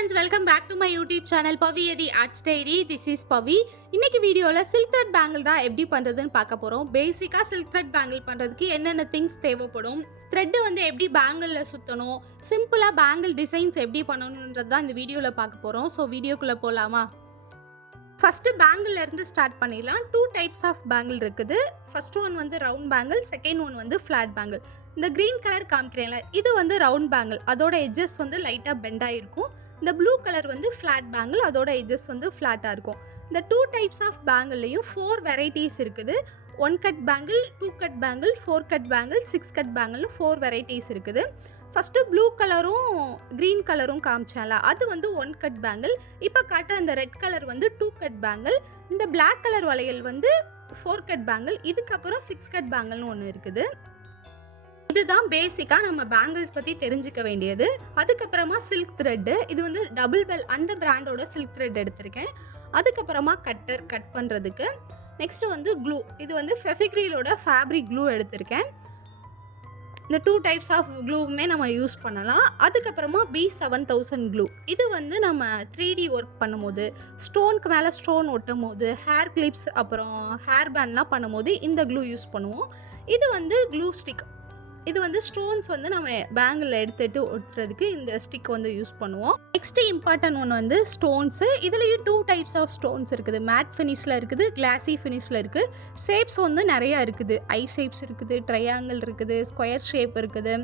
friends, welcome back to my YouTube channel Pavi Adi Arts Diary. This is Pavi. இன்னைக்கு வீடியோல silk thread bangle தான் எப்படி பண்றதுன்னு பார்க்க போறோம். பேசிக்கா silk thread bangle பண்றதுக்கு என்னென்ன things தேவைப்படும், thread வந்து எப்படி பேங்கிள்ல சுத்தணும், சிம்பிளா பேங்கிள் டிசைன்ஸ் எப்படி பண்ணணும்ன்றது தான் இந்த வீடியோல பார்க்க போறோம். ஸோ வீடியோக்குள்ள போலாமா? ஃபர்ஸ்ட் பேங்கிள்ல இருந்து ஸ்டார்ட் பண்ணிடலாம். 2 டைப்ஸ் ஆஃப் பேங்கிள் இருக்குது. ஃபர்ஸ்ட் ஒன் வந்து ரவுண்ட் பேங்கிள், செகண்ட் ஒன் வந்து ஃபிளாட் பேங்கிள். இந்த கிரீன் கலர் காமிக்கிறேன்ல, இது வந்து ரவுண்ட் பேங்கிள், அதோட எட்ஜஸ் வந்து லைட்டாக பெண்ட் ஆகிருக்கும். இந்த ப்ளூ கலர் வந்து ஃப்ளாட் பேங்கிள், அதோட எட்ஜஸ் வந்து ஃப்ளாட்டாக இருக்கும். இந்த 2 டைப்ஸ் ஆஃப் பேங்கிள்லையும் 4 வெரைட்டிஸ் இருக்குது. 1 cut bangle, 2 cut bangle, 4 cut bangle, 6 cut பேங்கிள்னு 4 வெரைட்டிஸ் இருக்குது. ஃபஸ்ட்டு ப்ளூ கலரும் க்ரீன் கலரும் காமிச்சால அது வந்து 1 கட் பேங்கிள். இப்போ காட்டுற இந்த ரெட் கலர் வந்து 2 கட் பேங்கிள். இந்த பிளாக் கலர் வளையல் வந்து 4 கட் பேங்கிள். இதுக்கப்புறம் 6 கட் பேங்கிள்னு ஒன்று இருக்குது. இதுதான் பேசிக்காக நம்ம பேங்கிள்ஸ் பற்றி தெரிஞ்சுக்க வேண்டியது. அதுக்கப்புறமா சில்க் த்ரெட்டு, இது வந்து டபுள் பெல் அந்த பிராண்டோட சில்க் த்ரெட் எடுத்திருக்கேன். அதுக்கப்புறமா கட்டர் கட் பண்ணுறதுக்கு. நெக்ஸ்ட்டு வந்து க்ளூ, இது வந்து ஃபெவிக்ரிலோட ஃபேப்ரிக் க்ளூ எடுத்திருக்கேன். இந்த 2 டைப்ஸ் ஆஃப் க்ளூவுமே நம்ம யூஸ் பண்ணலாம். அதுக்கப்புறமா B7000 க்ளூ, இது வந்து நம்ம 3D ஒர்க் பண்ணும்போது, ஸ்டோனுக்கு மேலே ஸ்டோன் ஒட்டும் போது, ஹேர் கிளிப்ஸ் அப்புறம் ஹேர் பேண்ட்லாம் பண்ணும்போது இந்த க்ளூ யூஸ் பண்ணுவோம். இது வந்து க்ளூ ஸ்டிக், இது வந்து ஸ்டோன்ஸ் வந்து நம்ம பேங்கில் எடுத்துட்டு ஒட்டுறதுக்கு இந்த ஸ்டிக் வந்து யூஸ் பண்ணுவோம். நெக்ஸ்ட் இம்பார்ட்டன்ட் ஒன்று வந்து ஸ்டோன்ஸு. இதுலேயும் 2 டைப்ஸ் ஆஃப் ஸ்டோன்ஸ் இருக்குது. மேட் ஃபினிஷில் இருக்குது, கிளாஸி ஃபினிஷில் இருக்குது. ஷேப்ஸ் வந்து நிறையா இருக்குது. ஐ ஷேப்ஸ் இருக்குது, ட்ரையாங்கிள் இருக்குது, ஸ்கொயர் ஷேப் இருக்குது,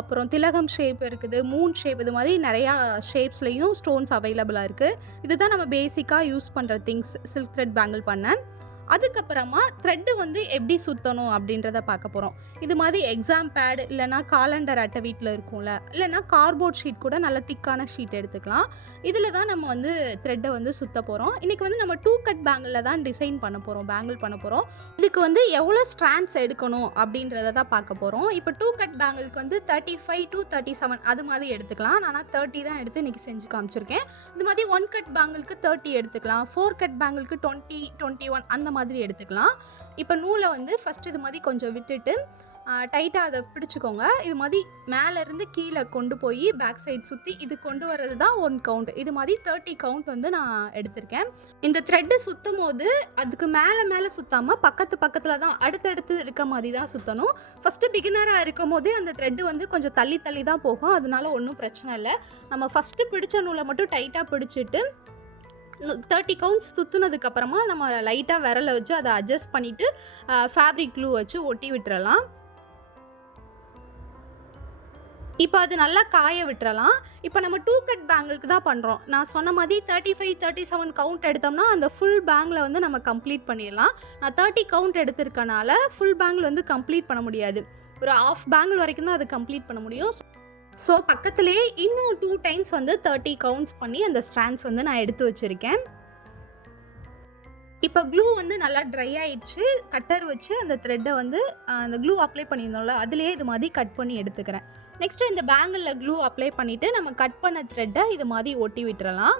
அப்புறம் திலகம் ஷேப் இருக்குது, மூன் ஷேப், இது மாதிரி நிறையா ஷேப்ஸ்லேயும் ஸ்டோன்ஸ் அவைலபிளாக இருக்குது. இதுதான் நம்ம பேசிக்காக யூஸ் பண்ணுற திங்ஸ் சில்க் த்ரெட் பேங்கிள் பண்ண. அதுக்கப்புறமா த்ரெட்டு வந்து எப்படி சுற்றணும் அப்படின்றத பார்க்க போகிறோம். இது மாதிரி எக்ஸாம் பேட் இல்லைனா காலண்டர் அட்டை வீட்டில் இருக்கும்ல, இல்லைனா கார்ட்போர்ட் ஷீட் கூட நல்ல திக்கான ஷீட் எடுத்துக்கலாம். இதில் தான் நம்ம வந்து த்ரெட்டை வந்து சுற்ற போகிறோம். இன்றைக்கி வந்து நம்ம 2 கட் பேங்கிளில் தான் டிசைன் பண்ண போகிறோம், பேங்கிள் பண்ண போகிறோம். இதுக்கு வந்து எவ்வளோ ஸ்ட்ராண்ட்ஸ் எடுக்கணும் அப்படின்றத தான் பார்க்க போகிறோம். இப்போ 2 கட் பேங்கிளுக்கு வந்து 35 to 37 அது மாதிரி எடுத்துக்கலாம். நான் 30 தான் எடுத்து இன்றைக்கி செஞ்சு காமிச்சிருக்கேன். இது மாதிரி 1 கட் பேங்கிளுக்கு 30 எடுத்துக்கலாம். 4 கட் பேங்கிளுக்கு 20, 21 அந்த மாதிரி எடுத்துக்கலாம். இப்போ நூலை வந்து ஃபஸ்ட்டு இது மாதிரி கொஞ்சம் விட்டுட்டு டைட்டாக அதை பிடிச்சிக்கோங்க. இது மாதிரி மேலேருந்து கீழே கொண்டு போய் பேக் சைட் சுற்றி இது கொண்டு வர்றது தான் 1 கவுண்ட். இது மாதிரி 30 கவுண்ட் வந்து நான் எடுத்திருக்கேன். இந்த த்ரெட்டு சுற்றும் போது அதுக்கு மேலே சுற்றாமல் பக்கத்தில் தான் அடுத்தடுத்து இருக்க மாதிரி தான் சுற்றணும். ஃபஸ்ட்டு பிகினராக இருக்கும் போதே அந்த த்ரெட்டு வந்து கொஞ்சம் தள்ளி தான் போகும். அதனால ஒன்றும் பிரச்சனை இல்லை. நம்ம ஃபஸ்ட்டு பிடிச்ச நூலை மட்டும் டைட்டாக பிடிச்சிட்டு 30 கவுண்ட்ஸ் சுற்றுனதுக்கப்புறமா நம்ம லைட்டாக விரலை வச்சு அதை அட்ஜஸ்ட் பண்ணிவிட்டு ஃபேப்ரிக் க்ளூ வச்சு ஒட்டி விட்டுறலாம். இப்போ அது நல்லா காய விட்டுறலாம். இப்போ நம்ம 2 கட் பேங்கிளுக்கு தான் பண்ணுறோம். நான் சொன்ன மாதிரி 35, 37 கவுண்ட் எடுத்தோம்னா அந்த ஃபுல் பேங்கில் வந்து நம்ம கம்ப்ளீட் பண்ணிடலாம். நான் 30 கவுண்ட் எடுத்திருக்கனால ஃபுல் பேங்கில் வந்து கம்ப்ளீட் பண்ண முடியாது. ஒரு ஆஃப் பேங்கிள் வரைக்கும் தான் அது கம்ப்ளீட் பண்ண முடியும். ஸோ பக்கத்துலேயே இன்னும் 2 டைம்ஸ் வந்து 30 கவுண்ட்ஸ் பண்ணி அந்த ஸ்ட்ராண்ட்ஸ் வந்து நான் எடுத்து வச்சுருக்கேன். இப்போ க்ளூ வந்து நல்லா ட்ரை ஆயிடுச்சு. கட்டர் வச்சு அந்த த்ரெட்டை வந்து அந்த க்ளூ அப்ளை பண்ணியிருந்தோம்ல அதுலேயே இது மாதிரி கட் பண்ணி எடுத்துக்கிறேன். நெக்ஸ்ட்டு இந்த பேங்கிளில் க்ளூ அப்ளை பண்ணிவிட்டு நம்ம கட் பண்ண த்ரெட்டை இது மாதிரி ஒட்டி விட்டுறலாம்.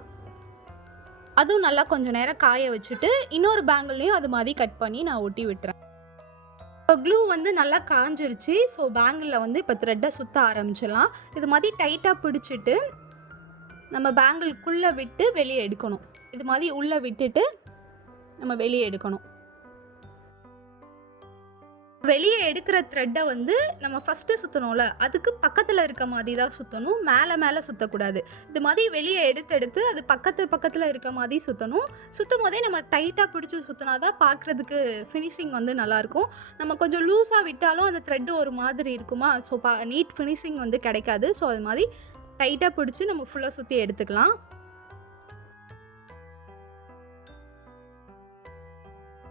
அதுவும் நல்லா கொஞ்சம் நேரம் காய வச்சுட்டு இன்னொரு பேங்கிள்லையும் அது மாதிரி கட் பண்ணி நான் ஒட்டி விட்டுறேன். இப்போ க்ளூ வந்து நல்லா காஞ்சிருச்சு. ஸோ பேங்கிளில் வந்து இப்போ த்ரெட்டை சுற்ற ஆரம்பிச்சிடலாம். இது மாதிரி டைட்டாக பிடிச்சிட்டு நம்ம பேங்கிள்குள்ளே விட்டு வெளியே எடுக்கணும். இது மாதிரி உள்ளே விட்டுட்டு நம்ம வெளியே எடுக்கணும். வெளியே எடுக்கிற த்ரெட்டை வந்து நம்ம ஃபஸ்ட்டு சுற்றணும்ல அதுக்கு பக்கத்தில் இருக்க மாதிரி தான் சுற்றணும், மேலே சுற்றக்கூடாது. இது மாதிரி வெளியே எடுத்து அது பக்கத்தில் இருக்க மாதிரி சுற்றணும். சுற்றும் போதே நம்ம டைட்டாக பிடிச்சி சுற்றினா தான் பார்க்குறதுக்கு ஃபினிஷிங் வந்து நல்லாயிருக்கும். நம்ம கொஞ்சம் லூஸாக விட்டாலும் அந்த த்ரெட்டு ஒரு மாதிரி இருக்குமா, ஸோ நீட் ஃபினிஷிங் வந்து கிடைக்காது. ஸோ அது மாதிரி டைட்டாக பிடிச்சி நம்ம ஃபுல்லாக சுற்றி எடுத்துக்கலாம்.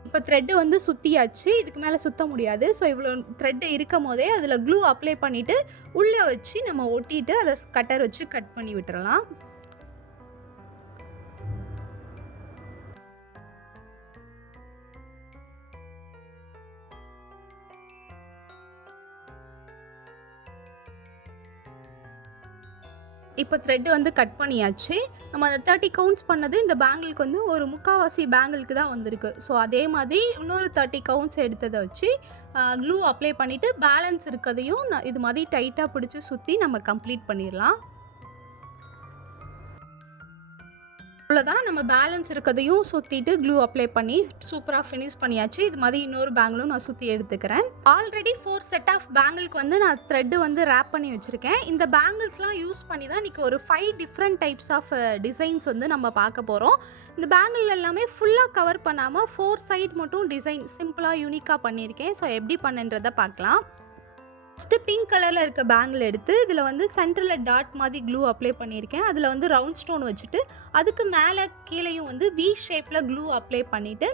இப்போ த்ரெட்டு வந்து சுற்றியாச்சு, இதுக்கு மேலே சுற்ற முடியாது. ஸோ இவ்வளோ த்ரெட்டு இருக்கும் போதே அதில் க்ளூ அப்ளை பண்ணிவிட்டு உள்ளே வச்சு நம்ம ஒட்டிட்டு அதை கட்டர் வச்சு கட் பண்ணி விட்டுறலாம். இப்போ த்ரெட் வந்து கட் பண்ணியாச்சு. நம்ம அந்த 30 கவுண்ட்ஸ் பண்ணது இந்த பேங்கிளுக்கு வந்து ஒரு முக்கால்வாசி பேங்கிளுக்கு தான் வந்திருக்கு. ஸோ அதே மாதிரி இன்னொரு 30 கவுண்ட்ஸ் எடுத்ததை வச்சு க்ளூ அப்ளை பண்ணிவிட்டு பேலன்ஸ் இருக்கிறதையும் இது மாதிரி டைட்டாக பிடிச்சி சுற்றி நம்ம கம்ப்ளீட் பண்ணிடலாம். இவ்வளோதான். நம்ம பேலன்ஸ் இருக்கிறதையும் சுற்றிட்டு க்ளூ அப்ளை பண்ணி சூப்பராக ஃபினிஷ் பண்ணியாச்சு. இது மாதிரி இன்னொரு பேங்கிளும் நான் சுற்றி எடுத்துக்கிறேன். ஆல்ரெடி 4 செட் ஆஃப் பேங்கிளுக்கு வந்து நான் த்ரெட்டு வந்து ரேப் பண்ணி வச்சுருக்கேன். இந்த பேங்கிள்ஸ்லாம் யூஸ் பண்ணி தான் இன்றைக்கி ஒரு 5 டிஃப்ரெண்ட் டைப்ஸ் ஆஃப் டிசைன்ஸ் வந்து நம்ம பார்க்க போகிறோம். இந்த பேங்கிள் எல்லாமே ஃபுல்லாக கவர் பண்ணாமல் 4 சைட் மட்டும் டிசைன் சிம்பிளாக யூனிக்காக பண்ணியிருக்கேன். ஸோ எப்படி பண்ணுன்றதை பார்க்கலாம். ஃபஸ்ட்டு பிங்க் கலரில் இருக்க பேங்கிள் எடுத்து இதில் வந்து சென்டரில் டாட் மாதிரி க்ளூ அப்ளை பண்ணியிருக்கேன். அதில் வந்து ரவுண்ட் ஸ்டோன் வச்சுட்டு அதுக்கு மேலே கீழேயும் வந்து வி ஷேப்பில் க்ளூ அப்ளை பண்ணிவிட்டு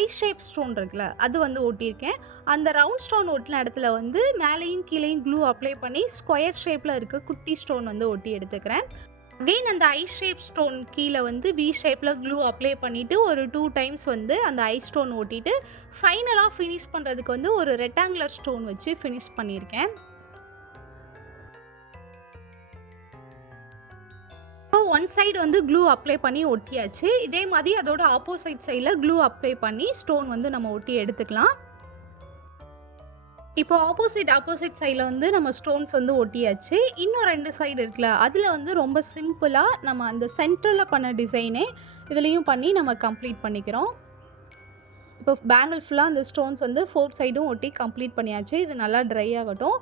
ஐ ஷேப் ஸ்டோன் இருக்குல்ல அது வந்து ஒட்டியிருக்கேன். அந்த ரவுண்ட் ஸ்டோன் ஒட்டின இடத்துல வந்து மேலேயும் கீழேயும் க்ளூ அப்ளை பண்ணி ஸ்கொயர் ஷேப்பில் இருக்க குட்டி ஸ்டோன் வந்து ஒட்டி எடுத்துக்கிறேன். அகெயின் அந்த ஐ ஷேப் ஸ்டோன் கீழே வந்து வி ஷேப்பில் க்ளூ அப்ளை பண்ணிவிட்டு ஒரு 2 டைம்ஸ் வந்து அந்த ஐ ஸ்டோன் ஒட்டிட்டு ஃபைனலாக ஃபினிஷ் பண்ணுறதுக்கு வந்து ஒரு ரெக்டாங்குலர் ஸ்டோன் வச்சு ஃபினிஷ் பண்ணியிருக்கேன். ஒன் சைடு வந்து க்ளூ அப்ளை பண்ணி ஒட்டியாச்சு. இதே மாதிரி அதோட ஆப்போசிட் சைடில் க்ளூ அப்ளை பண்ணி ஸ்டோன் வந்து நம்ம ஒட்டி எடுத்துக்கலாம். இப்போ ஆப்போசிட் சைடில் வந்து நம்ம ஸ்டோன்ஸ் வந்து ஒட்டியாச்சு. இன்னும் 2 சைடு இருக்குல்ல அதில் வந்து ரொம்ப சிம்பிளாக நம்ம அந்த சென்டரில் பண்ண டிசைனே இதுலேயும் பண்ணி நம்ம கம்ப்ளீட் பண்ணிக்கிறோம். இப்போ பேங்கிள் ஃபுல்லாக அந்த ஸ்டோன்ஸ் வந்து 4 சைடும் ஒட்டி கம்ப்ளீட் பண்ணியாச்சு. இது நல்லா ட்ரை ஆகட்டும்.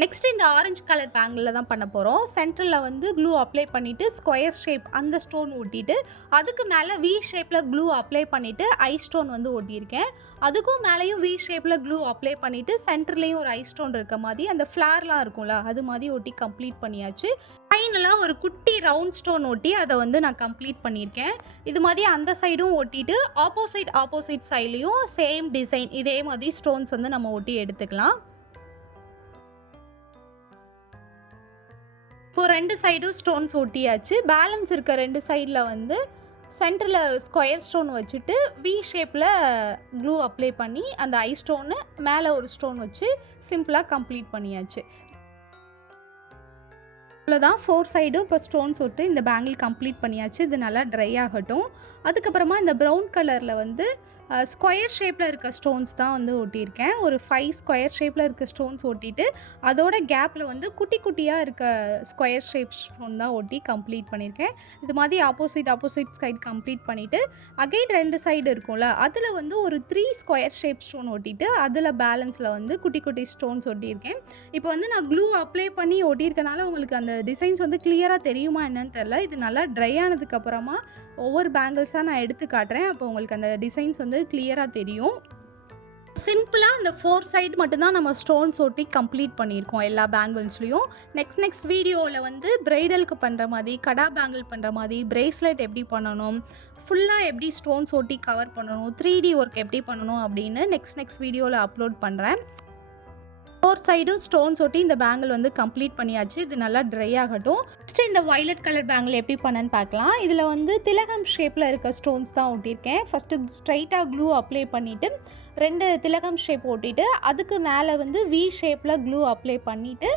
நெக்ஸ்ட் இந்த ஆரஞ்சு கலர் பேங்கிளில் தான் பண்ண போகிறோம். சென்டரில் வந்து க்ளூ அப்ளை பண்ணிவிட்டு ஸ்கொயர் ஷேப் அந்த ஸ்டோன் ஒட்டிட்டு அதுக்கு மேலே வி ஷேப்பில் க்ளூ அப்ளை பண்ணிவிட்டு ஐ ஸ்டோன் வந்து ஒட்டியிருக்கேன். அதுக்கும் மேலேயும் வி ஷேப்பில் க்ளூ அப்ளை பண்ணிவிட்டு சென்டர்லேயும் ஒரு ஐ ஸ்டோன் இருக்க மாதிரி அந்த ஃப்ளார்லாம் இருக்கும்ல அது மாதிரி ஒட்டி கம்ப்ளீட் பண்ணியாச்சு. ஃபைனலாக ஒரு குட்டி ரவுண்ட் ஸ்டோன் ஒட்டி அதை வந்து நான் கம்ப்ளீட் பண்ணியிருக்கேன். இது மாதிரி அந்த சைடும் ஒட்டிட்டு ஆப்போசிட் சைட்லேயும் சேம் டிசைன் இதே மாதிரி ஸ்டோன்ஸ் வந்து நம்ம ஒட்டி எடுத்துக்கலாம். இப்போ 2 சைடும் ஸ்டோன்ஸ் ஒட்டியாச்சு. பேலன்ஸ் இருக்க 2 சைடில் வந்து சென்டரில் ஸ்கொயர் ஸ்டோன் வச்சுட்டு வி ஷேப்பில் க்ளூ அப்ளை பண்ணி அந்த ஐ ஸ்டோனு மேலே ஒரு ஸ்டோன் வச்சு சிம்பிளாக கம்ப்ளீட் பண்ணியாச்சு. இவ்வளோதான். 4 சைடும் இப்போ ஸ்டோன்ஸ் விட்டு இந்த பேங்கிள் கம்ப்ளீட் பண்ணியாச்சு. இது நல்லா ட்ரை ஆகட்டும். அதுக்கப்புறமா இந்த ப்ரௌன் கலரில் வந்து ஸ்கொயர் ஷேப்பில் இருக்க ஸ்டோன்ஸ் தான் வந்து ஒட்டியிருக்கேன். ஒரு 5 ஸ்கொயர் ஷேப்பில் இருக்க ஸ்டோன்ஸ் ஒட்டிட்டு அதோட கேப்பில் வந்து குட்டி குட்டியாக இருக்க ஸ்கொயர் ஷேப் ஸ்டோன் தான் ஒட்டி கம்ப்ளீட் பண்ணியிருக்கேன். இது மாதிரி ஆப்போசிட் சைடு கம்ப்ளீட் பண்ணிவிட்டு அகைன் 2 சைடு இருக்கும்ல அதில் வந்து ஒரு 3 ஸ்கொயர் ஷேப் ஸ்டோன் ஒட்டிட்டு அதில் பேலன்ஸில் வந்து குட்டி குட்டி ஸ்டோன்ஸ் ஒட்டியிருக்கேன். இப்போ வந்து நான் க்ளூ அப்ளை பண்ணி ஒட்டியிருக்கனால உங்களுக்கு அந்த டிசைன்ஸ் வந்து கிளியராக தெரியுமா என்னன்னு தெரில. இது நல்லா ட்ரை ஆனதுக்கப்புறமா ஒவ்வொரு பேங்கிள்ஸாக நான் எடுத்து காட்டுறேன். அப்போ உங்களுக்கு அந்த டிசைன்ஸ் வந்து கிளியராக தெரியும். சிம்பிளாக இந்த 4 சைடு மட்டும்தான் நம்ம ஸ்டோன்ஸ் ஒட்டி கம்ப்ளீட் பண்ணியிருக்கோம் எல்லா பேங்கிள்ஸ்லையும். நெக்ஸ்ட் வீடியோவில் வந்து பிரைடலுக்கு பண்ணுற மாதிரி கடா பேங்கிள் பண்ணுற மாதிரி பிரேஸ்லெட் எப்படி பண்ணணும், ஃபுல்லாக எப்படி ஸ்டோன்ஸ் ஒட்டி கவர் பண்ணணும், 3D ஒர்க் எப்படி பண்ணணும் அப்படின்னு நெக்ஸ்ட் வீடியோவில் அப்லோட் பண்ணுறேன். 4 சைடும் ஸ்டோன்ஸ் ஒட்டி இந்த பேங்கிள் வந்து கம்ப்ளீட் பண்ணியாச்சு. இது நல்லா ட்ரை ஆகட்டும். நெக்ஸ்ட் இந்த வயலட் கலர் பேங்கிள் எப்படி பண்ணேன்னு பார்க்கலாம். இதில் வந்து திலகம் ஷேப்பில் இருக்க ஸ்டோன்ஸ் தான் ஒட்டியிருக்கேன். ஃபஸ்ட்டு ஸ்ட்ரைட்டாக க்ளூ அப்ளை பண்ணிவிட்டு 2 திலகம் ஷேப் ஒட்டிட்டு அதுக்கு மேலே வந்து வி ஷேப்பில் க்ளூ அப்ளை பண்ணிவிட்டு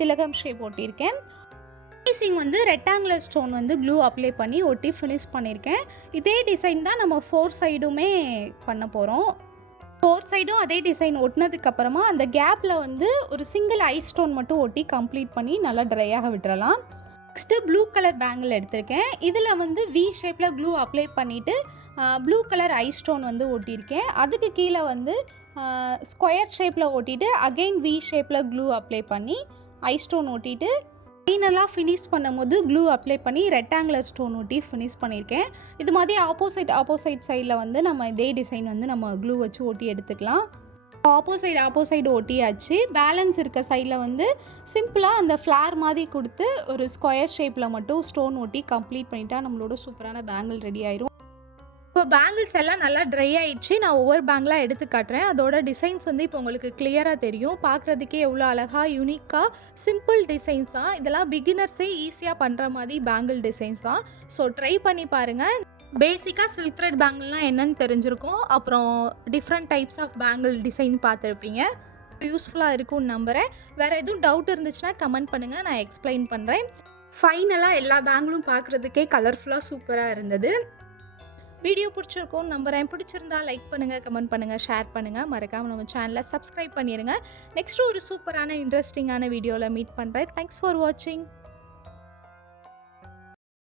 திலகம் ஷேப் ஒட்டியிருக்கேன். ஃபினிஷிங் வந்து ரெக்டாங்குலர் ஸ்டோன் வந்து க்ளூ அப்ளை பண்ணி ஒட்டி ஃபினிஷ் பண்ணியிருக்கேன். இதே டிசைன் தான் நம்ம 4 சைடுமே பண்ண போகிறோம். 4 சைடும் அதே டிசைன் ஒட்டினதுக்கப்புறமா அந்த கேப்பில் வந்து ஒரு சிங்கிள் ஐ ஸ்டோன் மட்டும் ஒட்டி கம்ப்ளீட் பண்ணி நல்லா ட்ரையாக விட்டுறலாம். நெக்ஸ்ட்டு ப்ளூ கலர் பேங்கிள் எடுத்திருக்கேன். இதில் வந்து வி ஷேப்பில் க்ளூ அப்ளை பண்ணிவிட்டு ப்ளூ கலர் ஐ ஸ்டோன் வந்து ஒட்டியிருக்கேன். அதுக்கு கீழே வந்து ஸ்கொயர் ஷேப்பில் ஒட்டிட்டு அகெயின் வி ஷேப்பில் க்ளூ அப்ளை பண்ணி ஐ ஸ்டோன் ஒட்டிட்டு ஃபைனலாக ஃபினிஷ் பண்ணும்போது க்ளூ அப்ளை பண்ணி ரெக்டாங்குலர் ஸ்டோன் ஒட்டி ஃபினிஷ் பண்ணியிருக்கேன். இது மாதிரி ஆப்போசிட் சைடில் வந்து நம்ம இதே டிசைன் வந்து நம்ம க்ளூ வச்சு ஒட்டி எடுத்துக்கலாம். ஆப்போசைடு ஒட்டியாச்சு. பேலன்ஸ் இருக்க சைடில் வந்து சிம்பிளாக அந்த ஃப்ளார் மாதிரி கொடுத்து ஒரு ஸ்கொயர் ஷேப்பில் மட்டும் ஸ்டோன் ஒட்டி கம்ப்ளீட் பண்ணிட்டா நம்மளோட சூப்பரான பேங்கிள் ரெடி ஆயிரும். இப்போ பேங்கிள்ஸ் எல்லாம் நல்லா ட்ரை ஆயிடுச்சு. நான் ஒவ்வொரு பேங்கிளாக எடுத்து காட்டுறேன். அதோட டிசைன்ஸ் வந்து இப்போ உங்களுக்கு கிளியராக தெரியும். பார்க்குறதுக்கே எவ்வளோ அழகாக யூனிக்காக சிம்பிள் டிசைன்ஸ் தான். இதெல்லாம் பிகினர்ஸே ஈஸியாக பண்ணுற மாதிரி பேங்கிள் டிசைன்ஸ் தான். ஸோ ட்ரை பண்ணி பாருங்கள். பேசிக்காக சில்க் த்ரெட் பேங்கிள்னால் என்னன்னு தெரிஞ்சிருக்கும். அப்புறம் different types of bangle design பார்த்துருப்பீங்க. யூஸ்ஃபுல்லாக இருக்கும்னு நம்புகிறேன். வேறு எதுவும் டவுட் இருந்துச்சுன்னா கமெண்ட் பண்ணுங்கள், நான் எக்ஸ்பிளைன் பண்ணுறேன். ஃபைனலாக எல்லா பேங்கிளும் பார்க்குறதுக்கே கலர்ஃபுல்லாக சூப்பராக இருந்தது. வீடியோ பிடிச்சிருக்கும் நம்புறேன். பிடிச்சிருந்தா லைக் பண்ணுங்கள், கமெண்ட் பண்ணுங்கள், ஷேர் பண்ணுங்கள். மறக்காமல் நம்ம சேனலை சப்ஸ்கிரைப் பண்ணிடுங்க. நெக்ஸ்ட்டு ஒரு சூப்பரான இன்ட்ரெஸ்டிங்கான வீடியோவில் மீட் பண்ணுறேன். தேங்க்ஸ் ஃபார் வாட்சிங்.